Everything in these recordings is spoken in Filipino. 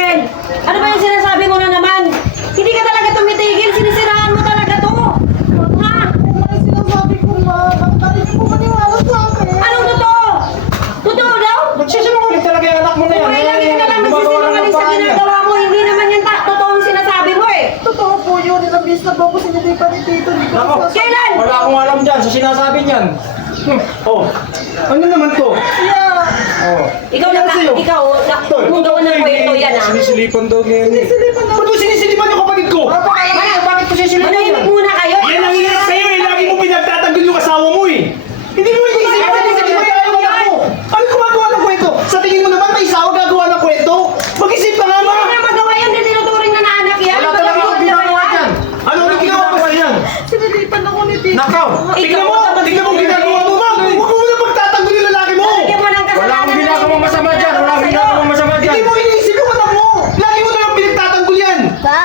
tumitigil? Ano ba yung sinasabi mo na naman? Hindi ka talaga tumitigil, sinisiraan mo talaga to. Ha? Ano yung sinasabi ko, ma? Bakit hindi po maniwala sa akin? Anong totoo? Totoo daw? Magsisinungaling talaga yung anak mo na yan. Kung lagi ka na lang magsisinungaling sa ginagawa mo, hindi naman yan totoong sinasabi mo eh. Totoo po yun. Ilang bis na po ako sinilipan ni Tito. Hindi ko Nako, nasasabi. Kailan? wala akong alam dyan sa sinasabi niyan. Oh, ano naman to? Yeah. Oh. Ikaw na Ano sa'yo? ikaw, kumugawa ng kwento yan ah. Sinisilipan daw niya yan. Sinisilipan na. Ba't mo sinisilipan yung kapatid ko? Bakit ko sinisilipan Manahimik yan? muna kayo. Yan ang hirap sa'yo eh. Lagi mo pinagtatanggol yung asawa mo eh. Hindi mo inisip ka din sa iba yung anak mo. Ano gumagawa ng kwento? Sa tingin mo naman may isawa gagawa ng kwento? Mag-isip ka nga ma! Hindi na magawa yan, hindi tinuturing na naanak yan. Wala talaga akong ginagawa dyan. Ano ang ginawa pa sa yan? Sinilipan ako ni Tito. Nakaw! Tignan mo! Tignan mo ang ginagawa mo ma! Huwag mo na pagtatanggol yung lalaki mo! Lagyan mo ng kasalanan. Wala akong ginagawang masama dyan. Wala akong ginagawang masama dyan. Hindi mo iniisip yung anak mo! Lagi mo na lang pinagtatanggol yan!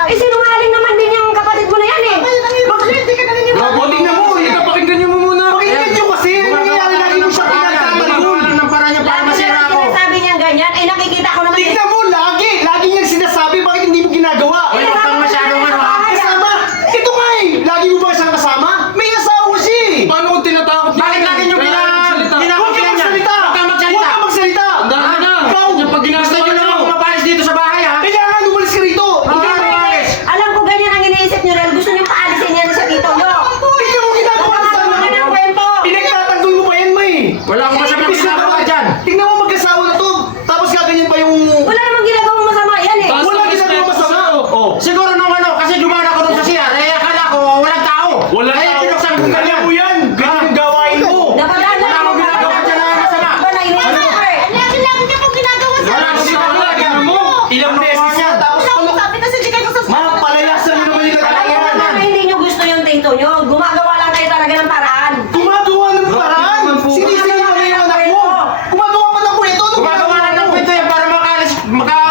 Eh, sinungaling naman din yung kapatid mo na yan eh. Bakit hindi ka naniniwala? O, tingnan mo! Pakinggan niyo mo muna. Pakinggan nyo kasi! Nangyayari lagi mo siya pinagtatanggol! Gumagawa lang ng paraan niya para Lagi masira na ako. sinasabi niya ganyan, eh nakikita ko naman. Tingnan mo! Lagi! Lagi niyang sinasabi bakit hindi mo ginagawa! Uy, huwag kang masyadong ano ha. Kasama! Ito nga eh! Lagi mo ba siyang kasama? May asawa siya eh! Paano kung tinatakot niya? Bakit lagi niyo Huwag ginagawa kang magsalita! Huwag kang magsalita. Huwag kang magsalita! Dahil na. Ikaw! Yung pag ginagawa niyo naman kung mapalis dito sa bahay ha. Kailangan umalis ka rito! Hindi mo mapalis. Alam ko ganyan ang iniisip niyo dahil gusto niyo paalisin yan sa tito nyo. Tingnan mo ginagawa sa Ano anak ng mo! kwento? Pinagtatanggol mo pa yan, May! Wala akong masamang ginagawa dyan. Tingnan mo mag-asawa na to! Tapos gaganyan pa yung... Wala namang ginagawang masama yan eh. Wala ginagawa masama! Oh. Siguro nung ano, kasi dumaan ako dun sa CR, eh akala ko walang tao. Wala Kaya tao. pinuksan ko Ganyan ganyan. mo yan! Ganyan yung gawain mo! Napadaan Wala akong ginagawa dyan na masama. Ba na iniisip ko eh. Lagi niya po ginagawa sa Wala akong ginagawa dyan mo. Ilang beses yan! Tapos Sabi kasi hindi kayo sa Ma, palayasan mo naman yung lalaki Alam ko yan! naman na hindi nyo gusto yung tito nyo. Gumagawa lang kayo talaga ng paraan. Gumagawa ng paraan! Sinisingin mo na yung anak mo! Gumagawa pa ng kwento! Ano Gumagawa lang ng kwento yan para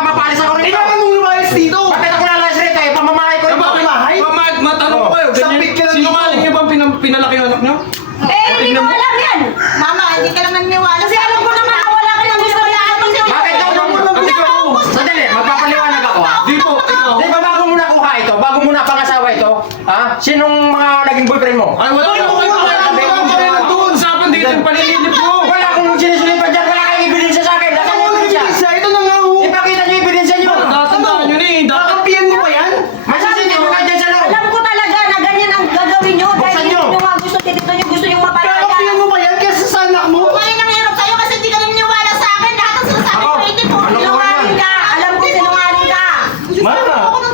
mapalis ako rito. Kailangan mong lumayas dito! Bakit ako lalas rito eh? Pamamahay ko rito. Pamamahay? Matanong ko kayo. Sampit ka lang Sinungaling dito. niyo bang pinalaki yung anak niyo? Eh, hindi ko alam yan. Mama, hindi ka lang naniniwala. Kasi alam ko naman na wala kayong gusto niya. Bakit daw? Sandali, magpapaliwanag ako ha. Di po, ikaw. Di ba bago mo na kuha ito? Bago mo na pangasawa ito? Ha? Sinong mga naging boyfriend mo? Ay, wala akong kailangan doon! Usapan dito yung palililip ko. Wala akong sinusulipan dyan. Wala kayong ebidensya sa akin. Nasaan yung ebidensya? Ito na nga ho! Ipakita niyo yung ebidensya niyo. Tatandaan nyo ni! Kakampiyan mo pa yan? May CCTV ka dyan sa loob. Alam ko talaga na ganyan ang gagawin nyo. Dahil Buksan hindi nyo. nyo nga gusto tito nyo. Gusto nyo mapalaya. Kakampiyan mo pa yan? Kesa sa anak mo? Kumain ng hirap sa'yo kasi hindi ka naniniwala sa akin. Lahat ang sinasabi Ako? ko, hindi po. Ano? Sinungaling ka. Alam ko sinungaling ka.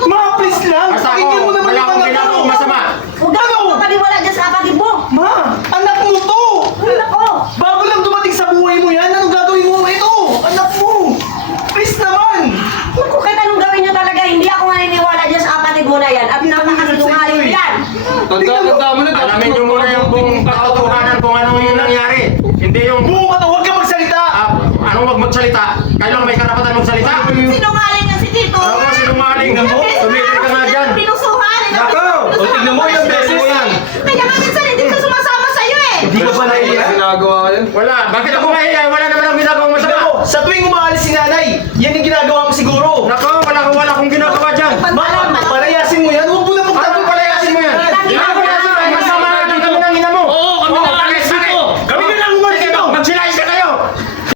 Ma, please lang! Basta ako, Pakinggan mo naman wala yung akong anak ginagawang mo! masama. Huwag ka magpapaniwala dyan sa kapatid mo. Ma, anak mo to! Anak ko. Bago lang dumating sa buhay mo yan, anong gagawin mo? Ito, anak mo! Please naman! Naku, kahit anong gawin nyo talaga, hindi ako maniniwala dyan sa kapatid mo na yan. At napakasinungaling yan. Tanda mo na. Alamin niyo muna yung buong katotohanan kung ano yung nangyari. Hindi yung Buong ka to, huwag ka magsalita! anong wag magsalita. Kayo lang may karapatan magsalita. Sinungaling na si Tito. Ako sinungaling mo. Tumigil ka nga dyan. Pinusuhan. Nako! O, tignan mo yung beses mo yan! Kaya nga minsan hindi ko sumasama sa'yo eh. Hindi ka ba nahiya? Wala. Bakit ako mahiya? Wala naman